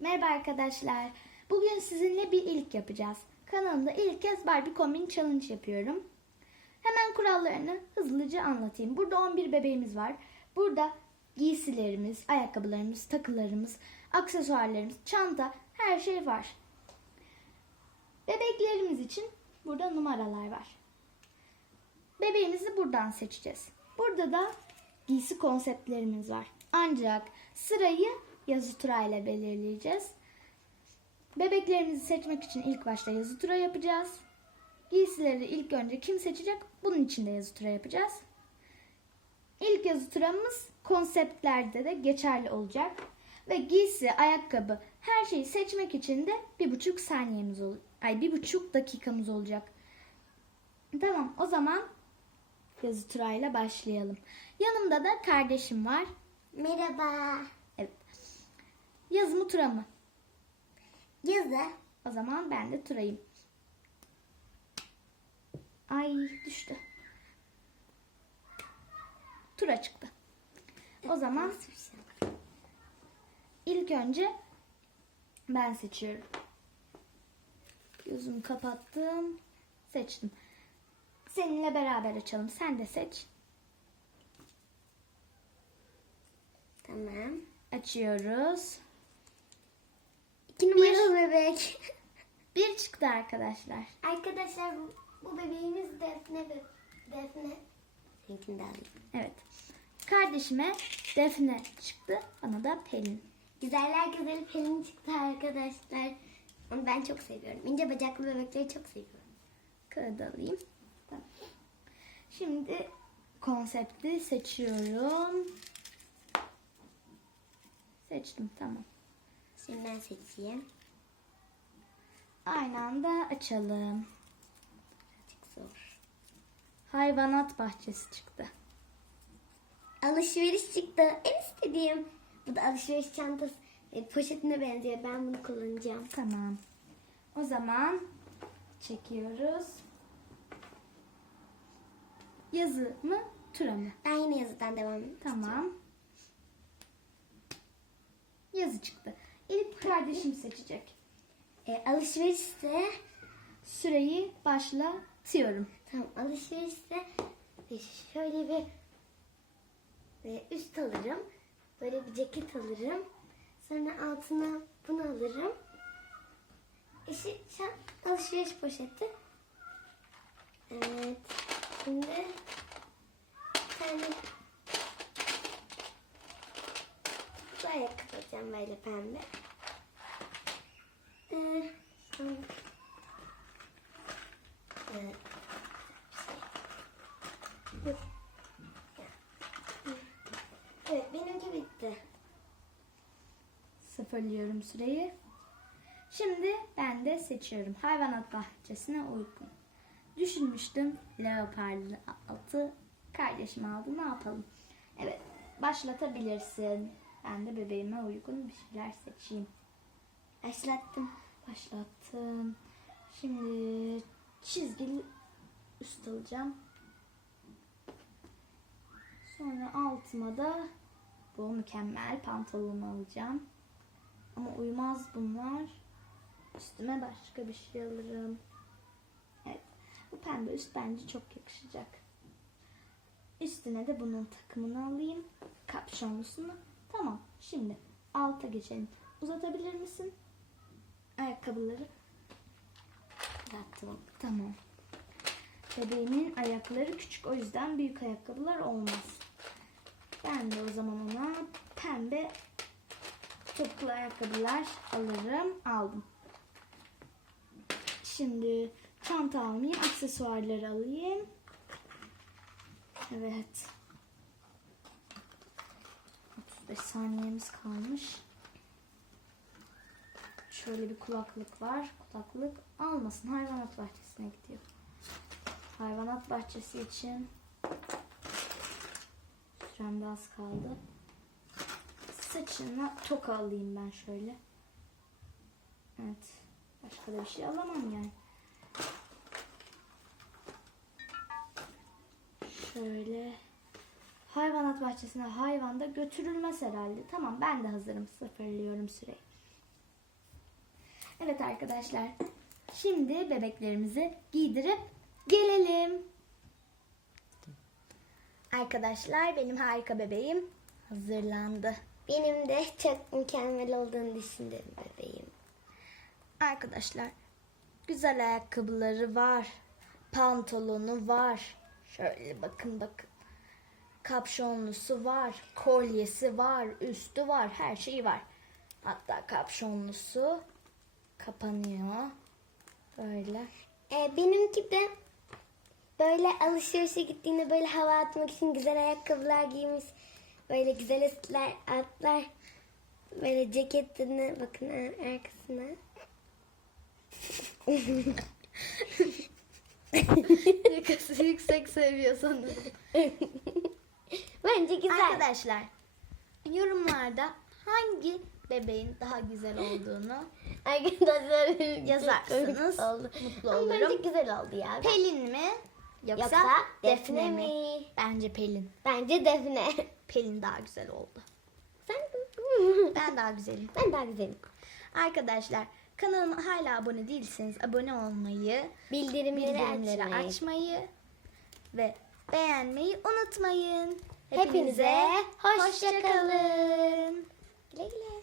Merhaba arkadaşlar. Bugün sizinle bir ilk yapacağız. Kanalımda ilk kez Barbie Combine Challenge yapıyorum. Hemen kurallarını hızlıca anlatayım. Burada 11 bebeğimiz var. Burada giysilerimiz, ayakkabılarımız, takılarımız, aksesuarlarımız, çanta, her şey var. Bebeklerimiz için burada numaralar var. Bebeğimizi buradan seçeceğiz. Burada da giysi konseptlerimiz var. Ancak sırayı yazı tura ile belirleyeceğiz. Bebeklerimizi seçmek için ilk başta yazı tura yapacağız. Giysileri ilk önce kim seçecek? Bunun için de yazı tura yapacağız. İlk yazı turamız konseptlerde de geçerli olacak. Ve giysi, ayakkabı, her şeyi seçmek için de bir buçuk saniyemiz ol, ay bir buçuk dakikamız olacak. Tamam, o zaman yazı turayla başlayalım. Yanımda da kardeşim var. Merhaba. Yazı mı tura mı? Yazı. O zaman ben de turayım. Ay düştü. Tura çıktı. O zaman ilk önce ben seçiyorum. Gözümü kapattım. Seçtim. Seninle beraber açalım. Sen de seç. Tamam. Açıyoruz. İki numaralı bebek. Bir çıktı arkadaşlar. Arkadaşlar bu, bu bebeğimiz Defne. Be Defne. Seninkini de alayım. Evet. Kardeşime Defne çıktı. Bana da Pelin. Güzeller güzeli Pelin çıktı arkadaşlar. Onu ben çok seviyorum. İnce bacaklı bebekleri çok seviyorum. Kağıdı alayım. Tamam. Şimdi konsepti seçiyorum. Seçtim tamam. Şimdi ben seçeyim. Aynı anda açalım. Birazcık zor. Hayvanat bahçesi çıktı. Alışveriş çıktı. En istediğim. Bu da alışveriş çantası. E, poşetine benziyor. Ben bunu kullanacağım. Tamam. O zaman çekiyoruz. Yazı mı, tura mı? Ben yine yazıdan devam edeyim. Tamam. Yazı çıktı. İlk kardeşim seçecek. E, alışverişte Süreyi başlatıyorum. Tamam alışverişte e, şöyle bir e, üst alırım. Böyle bir ceket alırım. Sonra altına bunu alırım. İşte alışveriş poşeti. Evet. Şimdi tane bu ayakkabı böyle pembe. Ee, sonra Evet. Evet benimki bitti. Sıfırlıyorum süreyi. Şimdi ben de seçiyorum. Hayvanat bahçesine uygun. Düşünmüştüm. Leopardı altı. Kardeşim aldı. Ne yapalım? Evet. Başlatabilirsin. Ben de bebeğime uygun bir şeyler seçeyim. Başlattım. Başlattım. Şimdi çizgili üst alacağım. Sonra altıma da bu mükemmel pantolonu alacağım. Ama uymaz bunlar. Üstüme başka bir şey alırım. Evet. Bu pembe üst bence çok yakışacak. Üstüne de bunun takımını alayım. Kapşonlusunu. Tamam. Şimdi alta geçelim. Uzatabilir misin? Ayakkabıları. Uzattım. Tamam. Bebeğimin ayakları küçük o yüzden büyük ayakkabılar olmaz. Ben de o zaman ona pembe topuklu ayakkabılar alırım. Aldım. Şimdi çanta almayayım, aksesuarları alayım. Evet. 35 saniyemiz kalmış. Şöyle bir kulaklık var. Kulaklık almasın. Hayvanat bahçesine gidiyor. Hayvanat bahçesi için süremde az kaldı. Saçına toka alayım ben şöyle. Evet. Başka da bir şey alamam yani. Şöyle. Hayvanat bahçesine hayvan da götürülmez herhalde. Tamam ben de hazırım. Sıfırlıyorum süreyi. Evet arkadaşlar. Şimdi bebeklerimizi giydirip gelelim. Arkadaşlar benim harika bebeğim hazırlandı. Benim de çok mükemmel olduğunu düşündüğüm bebeğim. Arkadaşlar güzel ayakkabıları var. Pantolonu var. Şöyle bakın bakın. Kapşonlusu var. Kolyesi var. Üstü var. Her şeyi var. Hatta kapşonlusu kapanıyor. Böyle. Ee, benimki de böyle alışverişe gittiğinde böyle hava atmak için güzel ayakkabılar giymiş. Böyle güzel üstler, altlar. Böyle ceketine bakın arkasına. Yakası yüksek seviyor sanırım. Bence güzel. Arkadaşlar yorumlarda hangi bebeğin daha güzel olduğunu Arkadaşlar Yazarsanız oldu. mutlu olurum. Bence güzel oldu ya. Pelin mi yoksa, Yoksa Defne, Defne mi? mi? Bence Pelin. Bence Defne. Pelin daha güzel oldu. Sen Ben daha güzelim. Ben daha güzelim. Arkadaşlar kanalıma hala abone değilseniz abone olmayı, Bildirimleri, bildirimleri açmayı. açmayı ve beğenmeyi unutmayın. Hepinize hoşça hoşça kalın. Güle güle.